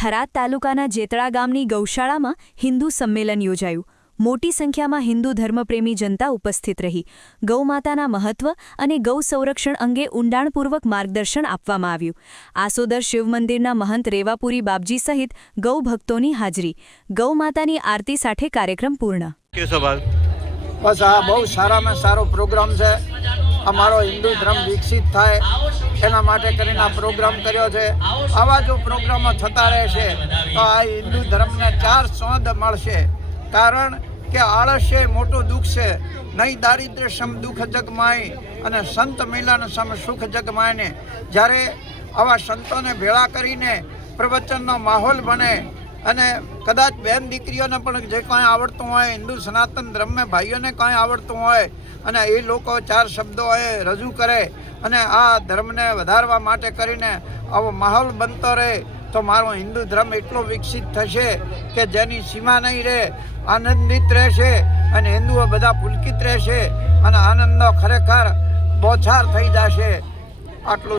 થરાદ તાલુકાના જેતળા ગામની ગૌશાળામાં હિન્દુ સંમેલન યોજાયું. મોટી સંખ્યામાં હિન્દુ ધર્મપ્રેમી જનતા ઉપસ્થિત રહી. ગૌમાતાના મહત્વ અને ગૌ સંરક્ષણ અંગે ઊંડાણપૂર્વક માર્ગદર્શન આપવામાં આવ્યું. આસોદર શિવ મંદિરના મહંત રેવાપુરી બાપજી સહિત ગૌ ભક્તોની હાજરી. ગૌમાતાની આરતી સાથે કાર્યક્રમ પૂર્ણ. બસ આ બહુ સારામાં સારો પ્રોગ્રામ છે. અમારો હિન્દુ ધર્મ વિકસિત થાય, એના માટે કરીને આ પ્રોગ્રામ કર્યો છે. આવા જો પ્રોગ્રામો થતા રહેશે, તો આ હિન્દુ ધર્મને ચાર સોંદ મળશે. કારણ કે આળસ્ય એ મોટું દુઃખ છે. નહીં દારિદ્ર્ય સમ દુઃખ જગમાય અને સંત મિલન સમ સુખ જગમાયને જ્યારે આવા સંતોને ભેળા કરીને પ્રવચનનો માહોલ બને અને કદાચ બેન દીકરીઓને પણ જે કાંઈ આવડતું હોય, હિન્દુ સનાતન ધર્મે ભાઈઓને કાંઈ આવડતું હોય અને એ લોકો ચાર શબ્દો એ રજૂ કરે અને આ ધર્મને વધારવા માટે કરીને આવો માહોલ બનતો રહે, તો મારો હિન્દુ ધર્મ એટલો વિકસિત થશે કે જેની સીમા નહીં રહે, આનંદિત રહેશે અને હિન્દુઓ બધા પુલકિત રહેશે અને આનંદનો ખરેખર બોછાર થઈ જશે. આટલું